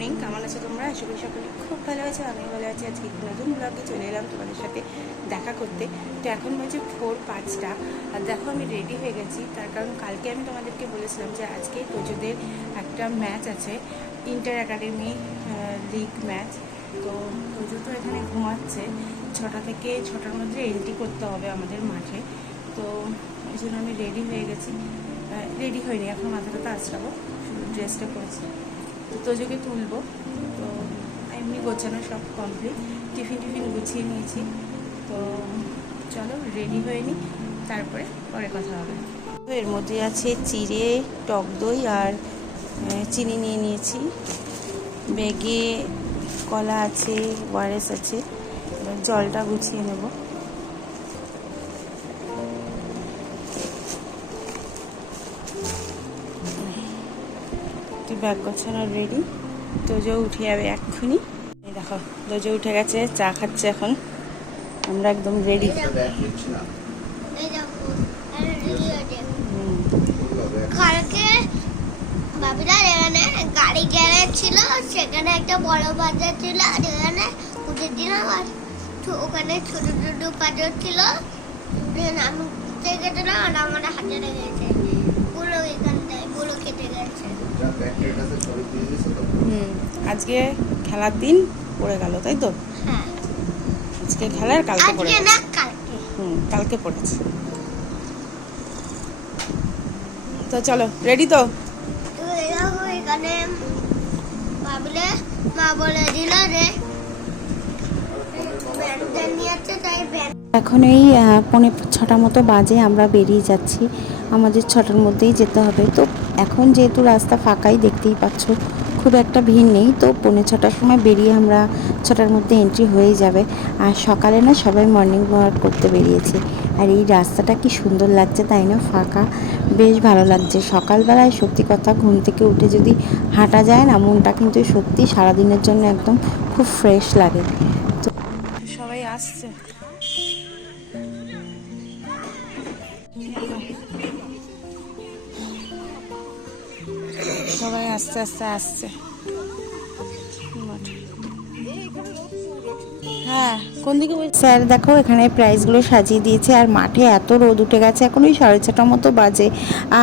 Morning কেমন আছো তোমরা? আশা করি সকলে খুব ভালো আছে আমি ভালো আছি। আজকে নতুন ব্লগে চলে এলাম তোমাদের সাথে দেখা করতে। তো এখন বলছে ভোর পাঁচটা। আর দেখো আমি রেডি হয়ে গেছি। তার কারণ কালকে আমি তোমাদেরকে বলেছিলাম যে আজকে তোজোদের একটা ম্যাচ আছে ইন্টার একাডেমি লিগ ম্যাচ তো তোজো তো এখানে ঘুমাচ্ছে। ছটা থেকে ছটার মধ্যে এন্ট্রি করতে হবে আমাদের মাঠে। তো এই জন্য আমি রেডি হয়ে গেছি। রেডি হয়নি, এখন মাথাটা তো শুধু ড্রেসটা পরেছি। তোজোকে তুলবো। তো এমনি গোছানো সব কমপ্লিট টিফিন টিফিন গুছিয়ে নিয়েছি। তো চলো রেডি হয়ে নিই তারপরে পরে কথা হবে। তো এর মধ্যে আছে চিড়ে, টক দই আর চিনি নিয়ে নিয়েছি। ব্যাগে কলা আছে, ওয়ারেস আছে। জলটা গুছিয়ে নেব। ব্যাগ গোছানো রেডি তোজো উঠে যাবে এক্ষুনি। এই দেখো তোজো উঠে গেছে চা খাচ্ছে এখন। আমরা একদম রেডি কালকে এখানে গাড়ি গ্যারেজ ছিল সেখানে একটা বড় বাজার ছিল আর এখানে তো ওখানে ছোট ছোট পাথর ছিল। আমি উঠতে গেছিলাম আর আমার হাতে লেগেছে হুম আজকে খেলার দিন পড়ে গেল তাই তো? হ্যাঁ। আজকে খেলার কালকে পড়ে হুম কালকে পড়েছে। তো চলো রেডি তো? এখানে ভাবলে মা বলে দিল রে ব্যান্ডটা নিয়ে তাই ব্যান্ড এখন এই পনে ছটা মতো বাজে আমরা বেরিয়ে যাচ্ছি। আমাদের ছটার মধ্যেই যেতে হবে। তো এখন যেহেতু রাস্তা ফাঁকাই, দেখতেই পাচ্ছ, খুব একটা ভিড় নেই। তো পৌনে ছটার সময় বেরিয়ে আমরা ছটার মধ্যে এন্ট্রি হয়ে যাবে। আর সকালে না সবাই মর্নিং ওয়াক করতে বেরিয়েছি। আর এই রাস্তাটা কি সুন্দর লাগছে, তাই না? ফাঁকা। বেশ ভালো লাগছে। সকালবেলায় সত্যি কথা ঘুম থেকে উঠে যদি হাঁটা যায় না, মনটা কিন্তু সত্যি সারাদিনের জন্য একদম খুব ফ্রেশ লাগে। তো সবাই আসছে। আস্তে আস্তে আসছে হ্যাঁ। কোন দিকে স্যার, দেখো, এখানে প্রাইসগুলো সাজিয়ে দিয়েছে আর মাঠে এত রোদ উঠে গেছে, এখন ওই সাড়ে ছটার মতো বাজে।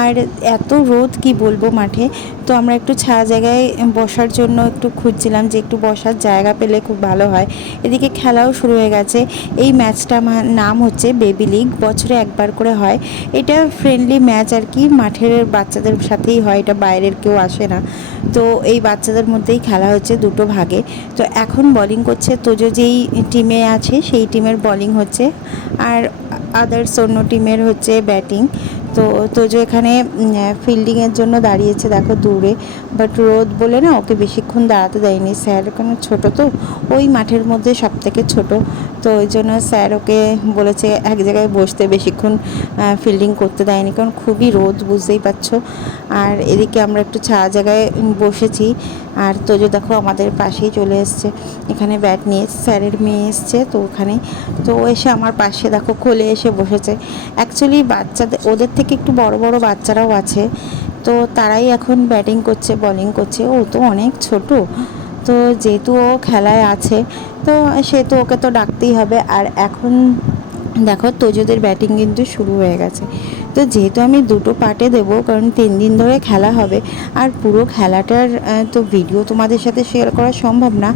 আর এত রোদ, কি বলব মাঠে? তো আমরা একটু ছায়া জায়গায় বসার জন্য একটু খুঁজছিলাম যে একটু বসার জায়গা পেলে খুব ভালো হয়। এদিকে খেলাও শুরু হয়ে গেছে। এই ম্যাচটা আমার নাম হচ্ছে বেবি লিগ, বছরে একবার করে হয়। এটা ফ্রেন্ডলি ম্যাচ আর কি, মাঠের বাচ্চাদের সাথেই হয়, এটা বাইরের কেউ আসে না। তো এই বাচ্চাদের মধ্যেই খেলা হচ্ছে দুটো ভাগে। তো এখন বোলিং করছে তোজো যেই টিমে আছে, সেই টিমের বলিং হচ্ছে। আর আদার্স অন্য টিমের হচ্ছে ব্যাটিং তো, তোজো এখানে ফিল্ডিংয়ের জন্য দাঁড়িয়েছে, দেখো দূরে। বাট রোদ বলে না ওকে বেশিক্ষণ দাঁড়াতে দেয়নি। স্যার ওখানে ছোটো তো, ওই মাঠের মধ্যে সব থেকে ছোটো। তো ওই জন্য স্যার ওকে বলেছে এক জায়গায় বসতে বেশিক্ষণ ফিল্ডিং করতে দেয়নি। কারণ খুবই রোদ, বুঝতেই পারছ। আর এদিকে আমরা একটু ছায়া জায়গায় বসেছি। আর তোজো দেখো আমাদের পাশেই চলে এসছে, এখানে ব্যাট নিয়ে। স্যারের মেয়ে এসছে তো ওখানে। তো এসে আমার পাশে দেখো কোলে এসে বসেছে। অ্যাকচুয়ালি বাচ্চাদের ওদের থেকে একটু বড় বড় বাচ্চারাও আছে। তো তারাই এখন ব্যাটিং করছে বলিং করছে। ও তো অনেক ছোট। তো যেহেতু ও খেলায় আছে, তো সেহেতু ওকে তো ডাকতেই হবে। আর এখন দেখো, তোজোদের ব্যাটিং কিন্তু শুরু হয়ে গেছে। তো যেহেতু আমি দুটো পার্টে দেবো, কারণ তিন দিন ধরে খেলা হবে। আর পুরো খেলাটার তো ভিডিও তোমাদের সাথে শেয়ার করা সম্ভব না।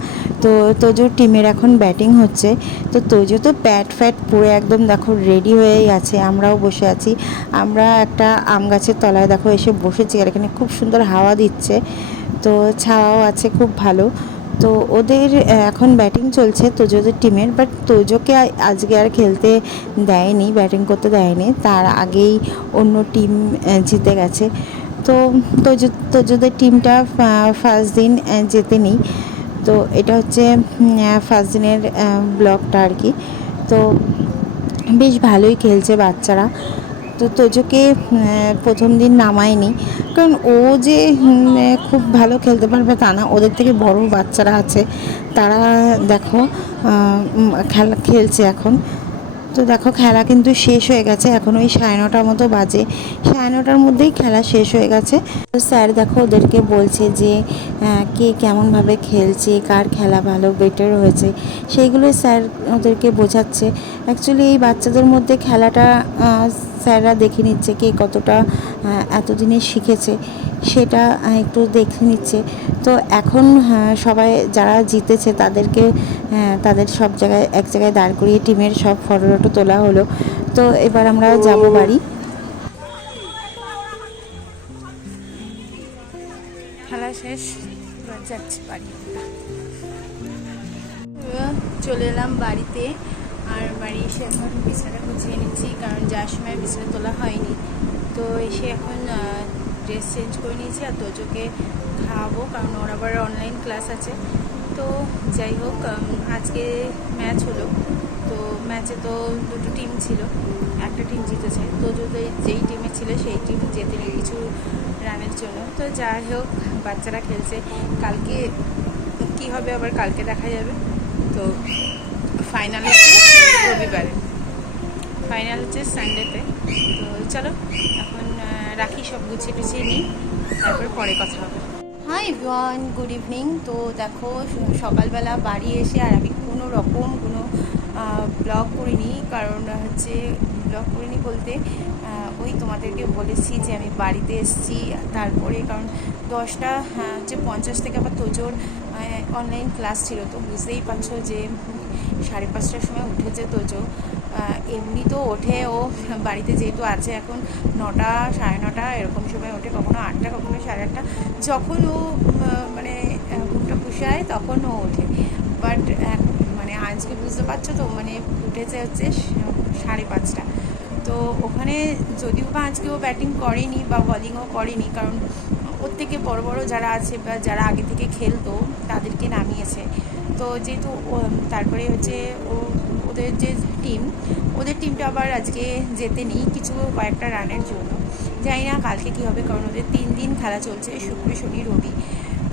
তো তোজোর টিমের এখন ব্যাটিং হচ্ছে। তো তোজো তো প্যাট ফ্যাট পুরো একদম দেখো রেডি হয়েই আছে। আমরাও বসে আছি। আমরা একটা আম গাছের তলায় দেখো এসে বসেছি। আর এখানে খুব সুন্দর হাওয়া দিচ্ছে। তো ছাওয়াও আছে, খুব ভালো। তো ওদের এখন ব্যাটিং চলছে তোজোদের টিমের বাট তোজোকে আজকে আর খেলতে দেয়নি ব্যাটিং করতে দেয়নি। তার আগেই অন্য টিম জিতে গেছে। তো তোজো, তোজোদের টিমটা ফার্স্ট দিন জেতেনি তো এটা হচ্ছে ফার্স্ট দিনের ব্লগটা আর কি। তো বেশ ভালোই খেলছে বাচ্চারা। তো তোজোকে প্রথম দিন নামায়নি। কারণ ও যে খুব ভালো খেলতে পারবে তা না। ওদের থেকে বড় বাচ্চারা আছে। তারা দেখো খেলা, খেলছে এখন। তো দেখো খেলা কিন্তু শেষ হয়ে গেছে এখন ওই সাড়ে নটার মতো বাজে। সাড়ে নটার মধ্যেই খেলা শেষ হয়ে গেছে। তো স্যার দেখো ওদেরকে বলছে যে কে কেমনভাবে খেলছে কার খেলা ভালো বেটার হয়েছে। সেইগুলো স্যার ওদেরকে বোঝাচ্ছে। অ্যাকচুয়ালি এই বাচ্চাদের মধ্যে খেলাটা স্যাররা দেখে নিচ্ছে কে কতটা এতদিনে শিখেছে। সেটা একটু দেখে নিচ্ছে। তো এখন আহ, সবাই যারা জিতেছে তাদেরকে আহ, তাদের সব জায়গায় এক জায়গায় দাঁড় করিয়ে টিমের সব ফটো টটো তোলা হলো। তো এবার আমরা যাব বাড়ি। খেলা শেষ যাচ্ছি বাড়ি। চলে এলাম বাড়িতে, আর বাড়ি এসে এখন বিছানা গুছিয়ে নিচ্ছি, কারণ যার সময় বিছানা তোলা হয়নি। তো এসে এখন ড্রেস চেঞ্জ করে নিয়েছি, আর তোজোকে খাওয়াবো, কারণ ওর আবার অনলাইন ক্লাস আছে। তো যাই হোক আজকে ম্যাচ হলো। তো ম্যাচে তো দুটো টিম ছিল। একটা টিম জিতেছে। তো যদি যেই টিমে ছিল সেই টিম জেতে কিছু রানের জন্য। তো যাই হোক, বাচ্চারা খেলছে। কালকে কি হবে আবার কালকে দেখা যাবে। তো ফাইনাল হচ্ছে রবিবারে। ফাইনাল হচ্ছে সানডেতে তো চলো, এখন রাখি, সব গুছিয়ে টুছিয়ে নিই। তারপর পরে কথা হবে। হাই ওয়ান গুড ইভিনিং তো দেখো, সকালবেলা বাড়ি এসে আর আমি কোনো রকম কোনো ব্লগ করিনি। কারণ হচ্ছে ব্লগ করিনি বলতে ওই তোমাদেরকে বলেছি যে আমি বাড়িতে এসেছি। তারপরে কারণ দশটা আহ, যে পঞ্চাশ থেকে আবার তোজোর অনলাইন ক্লাস ছিল। তো বুঝতেই পারছ যে সাড়ে পাঁচটার সময় উঠেছে তোজো। এমনি তো ওঠে ও বাড়িতে যেহেতু আছে এখন নটা সাড়ে নটা এরকম সময় ওঠে কখনো আটটা কখনো সাড়ে আটটা। যখন ও মানে ঘুমটা পুষায় তখন ও ওঠে। বাট আজকে বুঝতে পারছ তো? মানে উঠেছে হচ্ছে সাড়ে পাঁচটা। তো ওখানে যদিও বা আজকে ও ব্যাটিং করেনি বা বলিংও করেনি, কারণ ওর থেকে বড় বড় যারা আছে বা যারা আগে থেকে খেলতো, তাদেরকে নামিয়েছে। তো যেহেতু তারপরে হচ্ছে ও, ওদের যে টিম ওদের টিমটা আবার আজকে যেতে নেই কিছু কয়েকটা রানের জন্য। জানি না কালকে কী হবে, কারণ ওদের তিন দিন খেলা চলছে, শুক্র, শনি, রবি।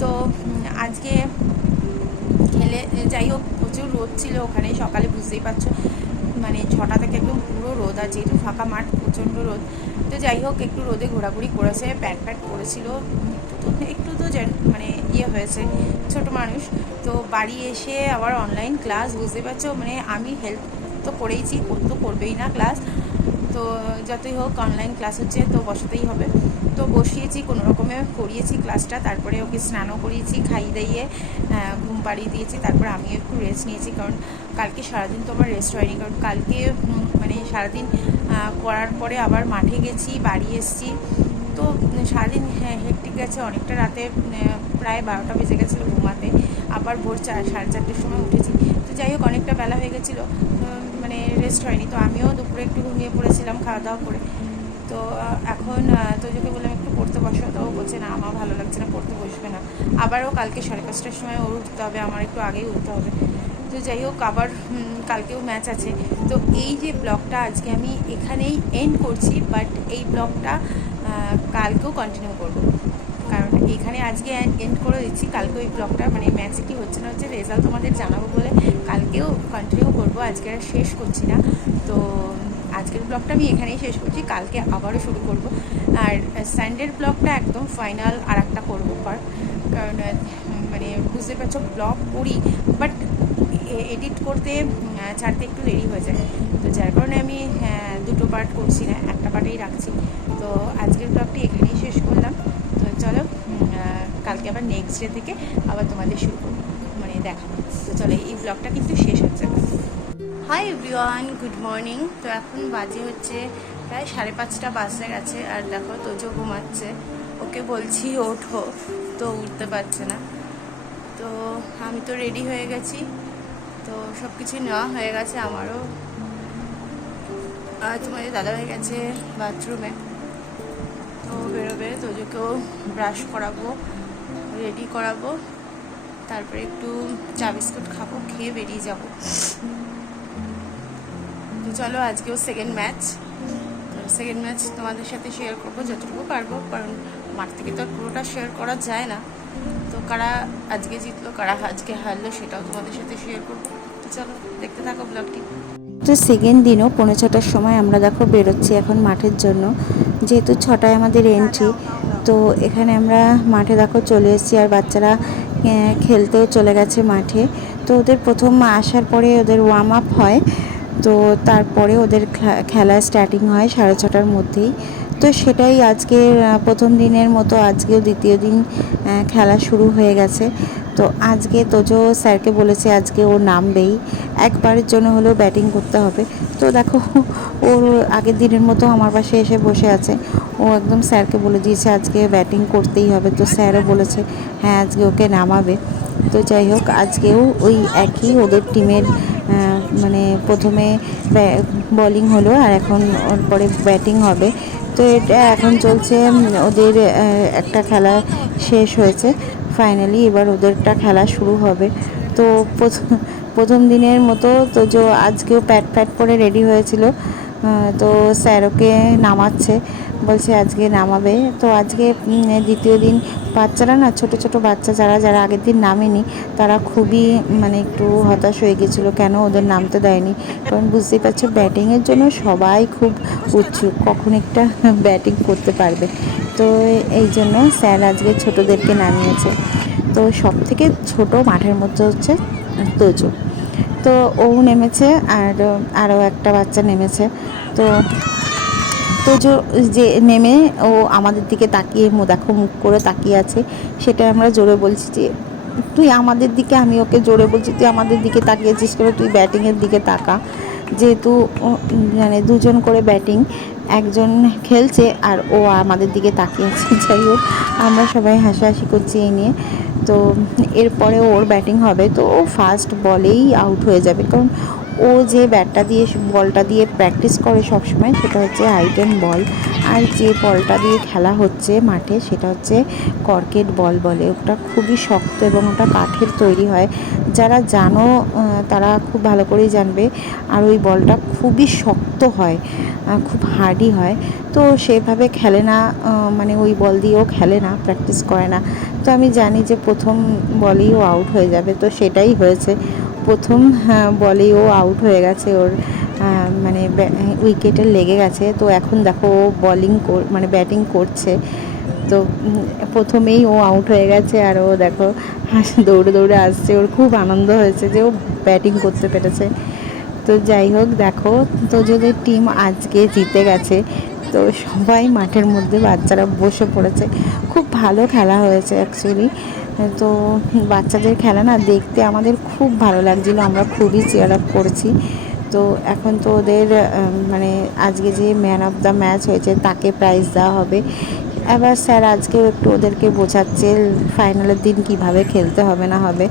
তো আজকে খেলে, যাই হোক প্রচুর রোদ ছিল ওখানে সকালে বুঝতেই পারছ। মানে ছটা থেকে একদম পুরো রোদ আর যেহেতু ফাঁকা মাঠ, প্রচণ্ড রোদ। তো যাই হোক, একটু রোদে ঘোরাঘুরি করেছে প্যাট প্যাট করেছিল তো একটু তো মানে ইয়ে হয়েছে, ছোট মানুষ। তো বাড়ি এসে আবার অনলাইন ক্লাস বুঝতে পারছ? মানে আমি হেল্প তো করেইছি তো করবেই না ক্লাস তো যতই হোক অনলাইন ক্লাস হচ্ছে, তো বসাতেই হবে। তো বসিয়েছি, কোনো রকমে করিয়েছি ক্লাসটা তারপরে ওকে স্নানও করিয়েছি, খাইয়ে দাইয়ে ঘুম পাড়িয়ে দিয়েছি, তারপর আমিও একটু রেস্ট নিয়েছি, কারণ কালকে সারাদিন তো আমার রেস্ট হয়নি, কারণ কালকে মানে সারাদিন করার পরে আবার মাঠে গেছি, বাড়ি এসেছি, তো সারাদিন হেক্টিক গেছে, অনেকটা রাতে প্রায় বারোটা বেজে গেছিল ঘুমাতে, আবার ভোর চার সাড়ে চারটের সময় উঠেছি, তো যাই হোক অনেকটা বেলা হয়ে গেছিল মানে রেস্ট হয়নি, তো আমিও দুপুরে একটু ঘুমিয়ে পড়েছিলাম, খাওয়া দাওয়া করে তো এখন তোজোকে বললাম একটু পড়তে বসো। তো ও বলছে, না, আমার ভালো লাগছে না, পড়তে বসবে না। আবারও কালকে সাড়ে পাঁচটার সময় ওর উঠতে হবে, আমার একটু আগেই উঠতে হবে। তো যাই হোক, আবার কালকেও ম্যাচ আছে। তো এই যে ব্লগটা আজকে আমি এখানেই এন্ড করছি বাট এই ব্লগটা কালকেও কন্টিনিউ করব। কারণ এখানে আজকে এন্ড করে দিচ্ছি কালকে ওই ব্লগটা মানে ম্যাচে কি হচ্ছে না হচ্ছে রেজাল্ট তোমাদের জানাব বলে কালকেও কন্টিনিউ করব, আজকে আর শেষ করছি না। তো আজকের ব্লগটা আমি এখানেই শেষ করছি। কালকে আবারও শুরু করব। আর স্যান্ডের ব্লগটা একদম ফাইনাল আর একটা করব পার কারণ মানে বুঝতে পারছ ব্লগ করি বাট এডিট করতে ছাড়তে একটু দেরি হয়ে যায়। তো যার কারণে আমি দুটো পার্ট করছি না, একটা পার্টেই রাখছি। তো আজকের ব্লগটি এখানেই শেষ করলাম। তো চলো কালকে আবার নেক্সট ডে থেকে আবার তোমাদের শুরু মানে দেখাবো। তো চলো, এই ব্লগটা কিন্তু শেষ হচ্ছে। হাই এভরিওয়ান গুড মর্নিং তো এখন বাজে হচ্ছে প্রায় সাড়ে পাঁচটা বাজতে গেছে, আর দেখো তোজো ঘুমাচ্ছে। ওকে বলছি, ওঠো। তো উঠতে পারছে না। তো আমি তো রেডি হয়ে গেছি। তো সব কিছু নেওয়া হয়ে গেছে আমারও। আর তোমাদের দাদা হয়ে গেছে বাথরুমে তো বেরোবে, তোজোকেও ব্রাশ করাবো রেডি করাবো। তারপরে একটু চা বিস্কুট খাব, খেয়ে বেরিয়ে যাব। তো চলো, আজকেও সেকেন্ড ম্যাচ সেকেন্ড ম্যাচ তোমাদের সাথে শেয়ার করব, যতটুকু পারব, কারণ মাঠ থেকে তো পুরোটা শেয়ার করা যায় না। তো কারা আজকে জিতলো, কারা আজকে হারলো, সেটাও তোমাদের সাথে শেয়ার করব। তো চলো, দেখতে থাকো ব্লগটি তো সেকেন্ড দিনও পৌনে ছটার সময় আমরা দেখো বেরোচ্ছি এখন মাঠের জন্য। যেহেতু ছটায় আমাদের এন্ট্রি তো এখানে আমরা মাঠে দেখো চলে এসেছি আর বাচ্চারা খেলতেও চলে গেছে মাঠে। তো ওদের প্রথম আসার পরে ওদের ওয়ার্ম আপ হয়। তো তারপরে ওদের খেলা স্টার্টিং হয় সাড়ে ছটার মধ্যেই। তো সেটাই আজকে প্রথম দিনের মতো আজকেও দ্বিতীয় দিন খেলা শুরু হয়ে গেছে। তো আজকে তোজো স্যারকে বলেছে আজকে ও নামবেই। একবারের জন্য হলেও ব্যাটিং করতে হবে। তো দেখো, ওর আগের দিনের মতো আমার পাশে এসে বসে আছে। ও একদম স্যারকে বলে দিয়েছে আজকে ব্যাটিং করতেই হবে। তো স্যারও বলেছে হ্যাঁ আজকে ওকে নামাবে। তো যাই হোক, আজকেও ওই একই ওদের টিমের মানে প্রথমে বলিং হলো আর এখন ওর পরে ব্যাটিং হবে। তো এটা এখন চলছে ওদের একটা খেলা শেষ হয়েছে। ফাইনালি এবার ওদেরটা খেলা শুরু হবে। তো প্রথম- দিনের মতো তো যে আজকেও প্যাট প্যাট করে রেডি হয়েছিল। তো স্যার ওকে নামাচ্ছে, বলছে আজকে নামাবে। তো আজকে দ্বিতীয় দিন বাচ্চারা না, ছোট ছোট বাচ্চা যারা যারা আগের দিন নামেনি, তারা খুবই মানে একটু হতাশ হয়ে গেছিল, কেন ওদের নামতে দেয়নি? কারণ বুঝতেই পারছ ব্যাটিংয়ের জন্য সবাই খুব উৎসুক, কখন একটা ব্যাটিং করতে পারবে। তো এই জন্য স্যার আজকে ছোটোদেরকে নামিয়েছে। তো সব থেকে ছোট মাঠের মধ্যে হচ্ছে তোজো। তো ও নেমেছে আর আরও একটা বাচ্চা নেমেছে। তো তো যে- নেমে ও আমাদের দিকে তাকিয়ে দেখো মুখ করে তাকিয়ে আছে, সেটা আমরা জোরে বলছি যে, তুই আমাদের দিকে, আমি ওকে জোরে বলছি, তুই আমাদের দিকে তাকিয়েছিস কেন? তুই ব্যাটিংয়ের দিকে তাকা। যেহেতু মানে দুজন করে ব্যাটিং একজন খেলছে আর ও আমাদের দিকে তাকিয়েছে যাই হোক, আমরা সবাই হাসাহাসি করছি এই নিয়ে। তো এরপরে ওর ব্যাটিং হবে তো ও ফার্স্ট বলেই আউট হয়ে যাবে। কারণ ও যে ব্যাটটা দিয়ে, বলটা দিয়ে প্র্যাকটিস করে সবসময়, সেটা হচ্ছে হাইটেন বল আর যে বলটা দিয়ে খেলা হচ্ছে মাঠে, সেটা হচ্ছে কর্কেট বল বলে। ওটা খুবই শক্ত এবং ওটা কাঠের তৈরি হয়। যারা জানো তারা খুব ভালো করেই জানবে। আর ওই বলটা খুবই শক্ত হয় খুব হার্ডি হয়। তো সেভাবে খেলে না মানে ওই বল দিয়েও খেলে না প্র্যাকটিস করে না। তো আমি জানি যে প্রথম বলেই ও আউট হয়ে যাবে। তো সেটাই হয়েছে। প্রথম হ্যাঁ, বলেই ও আউট হয়ে গেছে ওর মানে উইকেটে লেগে গেছে। তো এখন দেখো ও বলিং মানে ব্যাটিং করছে। তো প্রথমেই ও আউট হয়ে গেছে আর ও দেখো দৌড়ে দৌড়ে আসছে। ওর খুব আনন্দ হয়েছে যে ও ব্যাটিং করতে পেরেছে। তো যাই হোক দেখো তো যদি টিম আজকে জিতে গেছে তো সবাই মাঠের মধ্যে বাচ্চারা বসে পড়েছে। খুব ভালো খেলা হয়েছে অ্যাকচুয়ালি তো বাচ্চাদের খেলা না দেখতে আমাদের খুব ভালো লাগছিল আমরা খুবই চেয়ার আপ করেছি। তো এখন তো ওদের মানে আজকে যে ম্যান অফ দ্য ম্যাচ হয়েছে তাকে প্রাইজ দেওয়া হবে। এবার স্যার আজকেও একটু ওদেরকে বোঝাচ্ছে ফাইনালের দিন কীভাবে খেলতে হবে না হবে।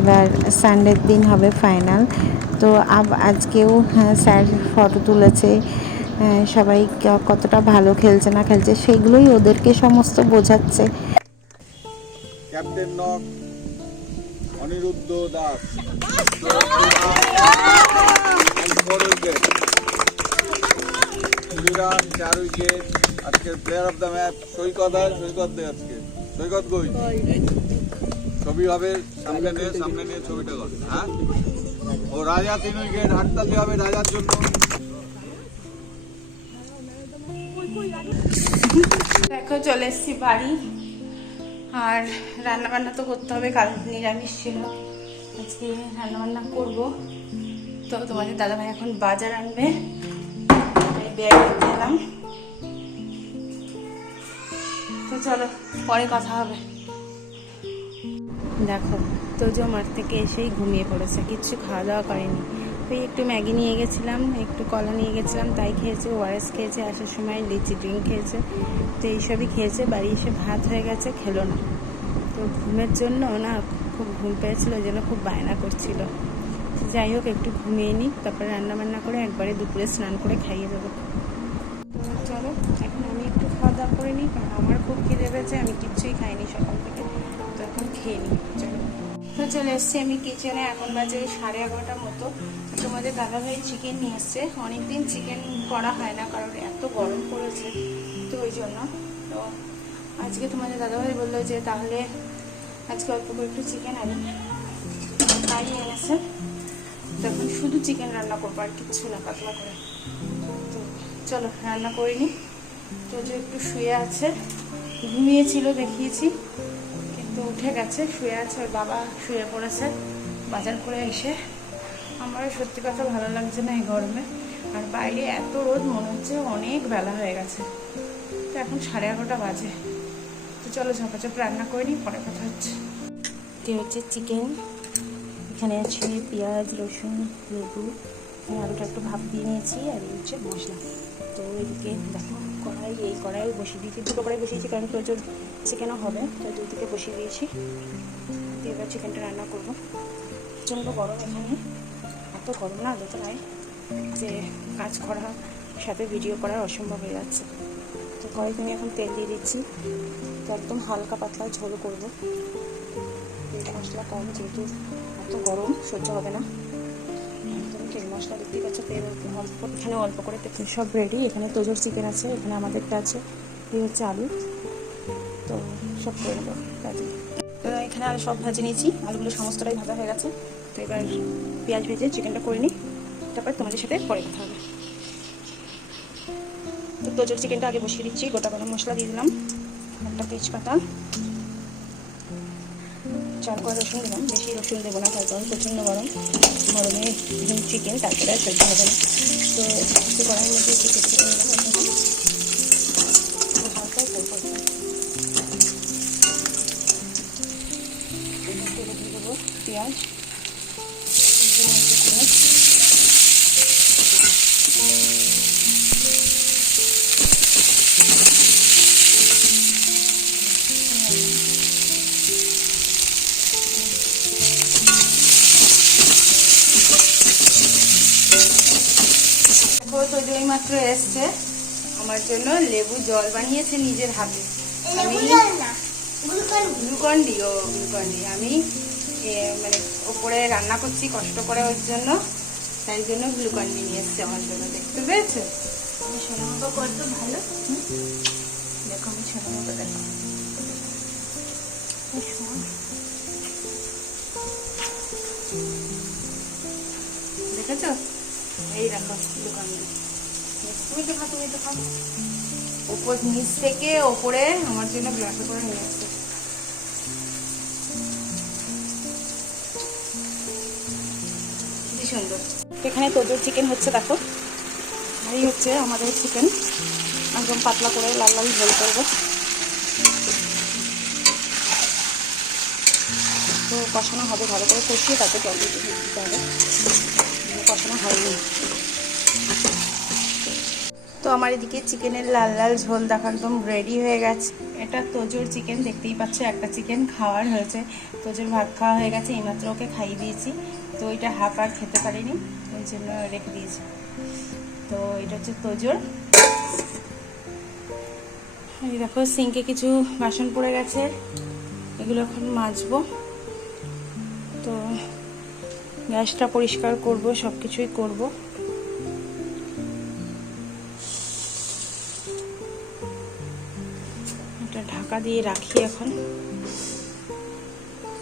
এবার সানডের দিন হবে ফাইনাল তো আজকেও স্যার ফটো তুলেছে হ্যাঁ, সবাই কতটা ভালো খেলছে না খেলছে সেগুলোই ওদেরকে সমস্ত বোঝাচ্ছে। Captain knock, Aniruddha Das. চার উইকেট আজকের player of the match Saikat Saikat Dey আজকে। সৈকত ছবি হবে, সামনে নিয়ে সামনে নিয়ে ছবিটা কর। হ্যাঁ? ও রাজা তিন উইকেট হবে রাজার জন্য। দেখো, চলে এসেছি বাড়ি। আর রান্নাবান্না তো করতে হবে, কাল নিরামিষ ছিল। আজকে রান্নাবান্না করব। তো তোমাদের দাদাভাই এখন বাজার আনবে। এলাম। তো চলো, পরে কথা হবে। দেখো, তোজো মাঠ থেকে এসেই ঘুমিয়ে পড়েছে, কিচ্ছু খাওয়া দাওয়া করেনি। ওই একটু ম্যাগি নিয়ে গেছিলাম, একটু কলা নিয়ে গেছিলাম, তাই খেয়েছে ওআরএস খেয়েছে, আসার সময় লিচি ড্রিঙ্ক খেয়েছে, তো এইসবই খেয়েছে, বাড়ি এসে ভাত হয়ে গেছে, খেলো না। তো ঘুমের জন্য না খুব ঘুম পেয়েছিল, ওই জন্য খুব বায়না করছিল। যাই হোক, একটু ঘুমিয়ে নিই, তারপরে রান্না বান্না করে একবারে দুপুরে স্নান করে খাইয়ে দেবো। চলো, এখন আমি একটু খাওয়া দাওয়া করে নিই, কারণ আমার খুব খিদে পেয়েছে, আমি কিচ্ছুই খাইনি সকাল থেকে, তো এখন খেয়ে নিই, চলো। তো চলে এসছি আমি কিচেনে এখন বাজে সাড়ে এগারোটার মতো। তোমাদের দাদাভাই চিকেন নিয়ে এসছে। অনেকদিন চিকেন করা হয় না, কারণ এত গরম পড়েছে তো ওই জন্য। তো আজকে তোমাদের দাদাভাই বলল যে তাহলে আজকে অল্প করে একটু চিকেন আনি। তাই এনেছে তখন শুধু চিকেন রান্না করব আর কিচ্ছু না, পাতলা করে। তো চলো, রান্না করিনি তো যে একটু শুয়ে আছে, ঘুমিয়েছিল, দেখিয়েছি। উঠে গেছে, শুয়ে আছে, ওর বাবা শুয়ে পড়েছে বাজার করে এসে। আমার সত্যি কথা ভালো লাগছে না এই গরমে। আর বাইরে এত রোদ, মনে হচ্ছে অনেক বেলা হয়ে গেছে। তো এখন সাড়ে এগারোটা বাজে। তো চলো ঝপাঝপ রান্না করে নিই, পরে কথা হচ্ছে। এটি হচ্ছে চিকেন এখানে আছে পেঁয়াজ, রসুন, লেবু। আলুটা একটু ভাপ দিয়ে নিয়েছি, আর হচ্ছে মশলা। তো এদিকে দেখো। কড়াই, এই কড়াই বসিয়ে দিয়েছি। দুটো কড়াই বসিয়েছি, কারণ প্রচুর চিকেনও হবে? তো দুদিকে বসিয়ে দিয়েছি। দিয়ে এবার চিকেনটা রান্না করব। প্রচণ্ড গরম এখানে। এত গরম না দোতলায় যে কাজ করা সাথে ভিডিও করা অসম্ভব হয়ে যাচ্ছে। তো কড়াইতে আমি এখন তেল দিয়ে দিচ্ছি। তো একদম হালকা পাতলা ঝোল করব। মশলা কম, যেহেতু এত গরম, সহ্য হবে না। তেল মশলা দেখতে পাচ্ছ তেল অল্প, এখানে অল্প করে তেল সব রেডি এখানে তোজোর চিকেন আছে, এখানে আমাদেরটা আছে, এই হচ্ছে আলু। তো সব করে নেব এখানে আলু সব ভাজে নিয়েছি, আলুগুলো সমস্তটাই ভাজা হয়ে গেছে। তো এবার পেঁয়াজ ভেজে চিকেনটা করে নিই, তারপর তোমাদের সাথে পরে কথা হবে। তো তোজোর চিকেনটা আগে বসিয়ে দিচ্ছি, গোটা গরম মশলা দিয়ে দিলাম, একটা তেজপাতা কোয়া রসুন দিলাম বেশি রসুন দেবো না তার কারণ প্রচণ্ড গরম। গরমে চিকেন, তারপরে আর সহ্য হবে না। তো কড়াইয়ের মধ্যে একটু জল বানিয়েছে নিজের হাতে। আমি গ্লুকন্ডি ও গ্লুকন্ডি আমি মানে ওপরে রান্না করছি কষ্ট করে ওর জন্য। তাই জন্য গ্লুকন্ডি নিয়ে এসছে আমার জন্য দেখতে পেয়েছ? আমি সোনা মতো কত ভালো। দেখো আমি সোনা মতো দেখো। দেখেছ? এই দেখো গ্লুকন্ডি তুমি তো খাও তুমি তো খাও। ওপর নিচ থেকে ওপরে আমার জন্য গ্লাসে করে নিয়ে আসছে কি সুন্দর। এখানে তোদের চিকেন হচ্ছে দেখো। এই হচ্ছে আমাদের চিকেন একদম পাতলা করে লাল লাল ঝোল করব। তো কষানো হবে ভালো করে কষিয়ে তাতে জল দিতে হবে। কষানো হয়নি। তো আমার এদিকে চিকেনের লাল লাল ঝোল দেখা একদম রেডি হয়ে গেছে। এটা তোজোর চিকেন দেখতেই পাচ্ছ একটা চিকেন খাওয়ার হয়েছে। তোজোর ভাত খাওয়া হয়ে গেছে, এইমাত্র ওকে খাইয়ে দিয়েছি। তো এটা হাফ আর খেতে পারিনি ওই জন্য রেখে দিয়েছি। তো এটা হচ্ছে তোজোর। এই দেখো সিঙ্কে কিছু বাসন পড়ে গেছে। এগুলো এখন মাজবো। তো গ্যাসটা পরিষ্কার করব সব কিছুই করব। এটা ঢাকা দিয়ে রাখি এখন।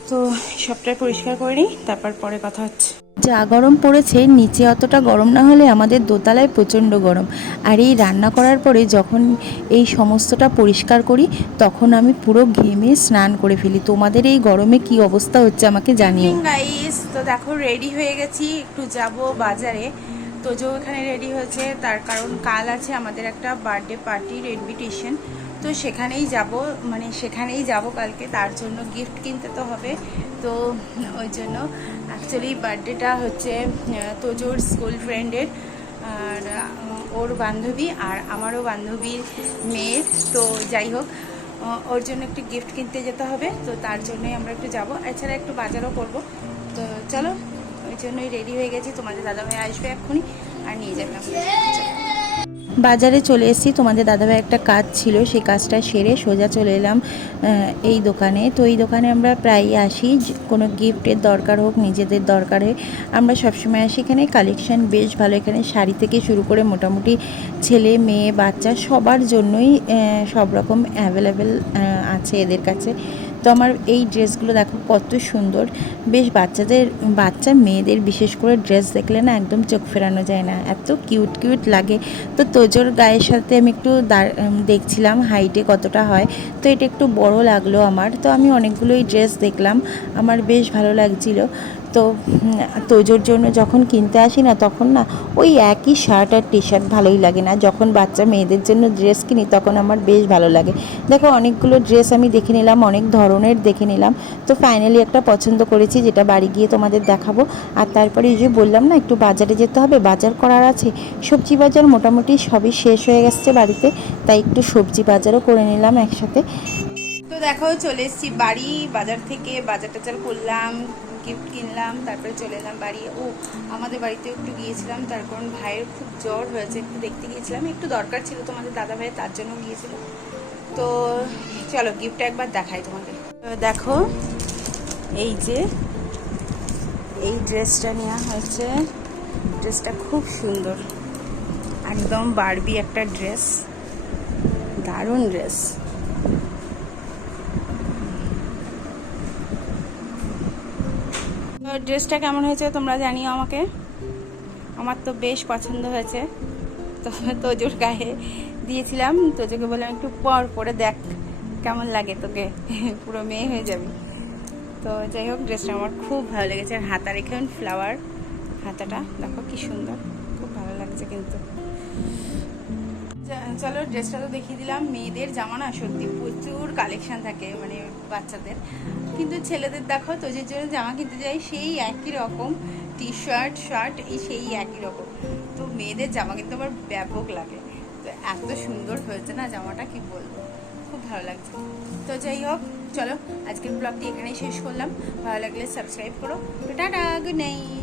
তো সবটাই পরিষ্কার করে নিই তারপর পরে কথা হচ্ছে। যা গরম পড়েছে নিচে অতটা গরম না হলে আমাদের দোতলায় প্রচণ্ড গরম। আর এই রান্না করার পরে যখন এই সমস্তটা পরিষ্কার করি তখন আমি পুরো ঘেমে স্নান করে ফেলি। তোমাদের এই গরমে কি অবস্থা হচ্ছে আমাকে জানিও। গাইস তো দেখো রেডি হয়ে গেছি। একটু যাব বাজারে। তো যে ওখানে রেডি হয়েছে। তার কারণ কাল আছে আমাদের একটা বার্থডে পার্টির ইনভিটেশন তো সেখানেই যাব মানে সেখানেই যাব কালকে। তার জন্য গিফট কিনতে তো হবে। তো ওই জন্য অ্যাকচুয়ালি বার্থডেটা হচ্ছে তোজোর স্কুল ফ্রেন্ডের আর ওর বান্ধবী আর আমারও বান্ধবীর মেয়ের তো যাই হোক ওর জন্য একটু গিফট কিনতে যেতে হবে। তো তার জন্যই আমরা একটু যাব। এছাড়া একটু বাজারও করব। তো চলো, ওই জন্যই রেডি হয়ে গেছি। তোমাদের দাদাভাই আসবে এক্ষুনি আর নিয়ে যাবে আমাদের। চলো। বাজারে চলে এসেছি। তোমাদের দাদাভাই একটা কাজ ছিল, সেই কাজটা সেরে সোজা চলে এলাম এই দোকানে। তো এই দোকানে আমরা প্রায়ই আসি কোনো গিফটের দরকার হোক, নিজেদের দরকার হয় আমরা সবসময় আসি এখানে। কালেকশান বেশ ভালো, এখানে শাড়ি থেকে শুরু করে মোটামুটি ছেলে, মেয়ে, বাচ্চা সবার জন্যই সব রকম অ্যাভেলেবেল আছে এদের কাছে। তো আমার এই ড্রেসগুলো দেখো কত সুন্দর। বেশ বাচ্চাদের, বাচ্চা মেয়েদের বিশেষ করে ড্রেস দেখলে না একদম চোখ ফেরানো যায় না। এত কিউট কিউট লাগে। তো তোজোর গায়ের সাথে আমি একটু দেখছিলাম হাইটে কতটা হয়। তো এটা একটু বড় লাগল আমার। তো আমি অনেকগুলোই ড্রেস দেখলাম। আমার বেশ ভালো লাগছিল। তো তোজোর জন্য যখন কিনতে আসি না, তখন না ওই একই শার্ট আর টি শার্ট ভালোই লাগে না। যখন বাচ্চা মেয়েদের জন্য ড্রেস কিনি, তখন আমার বেশ ভালো লাগে। দেখো, অনেকগুলো ড্রেস আমি দেখে নিলাম, অনেক ধরনের দেখে নিলাম। তো ফাইনালি একটা পছন্দ করেছি, যেটা বাড়ি গিয়ে তোমাদের দেখাবো। আর তারপরে এই যে বললাম না, একটু বাজারে যেতে হবে, বাজার করার আছে। সবজি বাজার মোটামুটি সবই শেষ হয়ে গেছে বাড়িতে, তাই একটু সবজি বাজারও করে নিলাম একসাথে। তো চলে এসেছি বাড়ি, বাজার থেকে বাজার টাজার করলাম। গিফট কিনলাম, তারপরে চলে এলাম বাড়ি। ও, আমাদের বাড়িতে একটু গিয়েছিলাম, তার কারণ ভাইয়ের খুব জ্বর হয়েছে, একটু দেখতে গিয়েছিলাম। একটু দরকার ছিল তোমাদের দাদা ভাইয়ের তার জন্য গিয়েছিলাম তো চলো গিফটটা একবার দেখাই তোমাদের। দেখো, এই যে, এই ড্রেসটা নেওয়া হয়েছে। ড্রেসটা খুব সুন্দর। একদম বারবি একটা ড্রেস দারুণ ড্রেস ড্রেসটা কেমন হয়েছে তোমরা জানিও আমাকে। আমার তো বেশ পছন্দ হয়েছে। তো তোজোর গায়ে দিয়েছিলাম। তোজোকে বললাম, একটু পর পরে দেখ কেমন লাগে তোকে। পুরো মেয়ে হয়ে যাবে। তো যাই হোক, ড্রেসটা আমার খুব ভালো লেগেছে। আর হাতা রেখে ফ্লাওয়ার হাতাটা। দেখো কি সুন্দর, খুব ভালো লাগছে কিন্তু। চলো, ড্রেসটা তো দেখিয়ে দিলাম। মেয়েদের জামা না সত্যি প্রচুর কালেকশন থাকে মানে বাচ্চাদের। কিন্তু ছেলেদের দেখো তোজের জন্য জামা কিনতে যাই, সেই একই রকম টি শার্ট শার্ট এই সেই একই রকম। তো মেয়েদের জামা কিন্তু আমার ব্যাপক লাগে। তো এত সুন্দর হয়েছে না জামাটা, কি বলব? খুব ভালো লাগছে। তো যাই হোক, চলো আজকের ব্লগটি এখানেই শেষ করলাম। ভালো লাগলে সাবস্ক্রাইব করো। Tata good night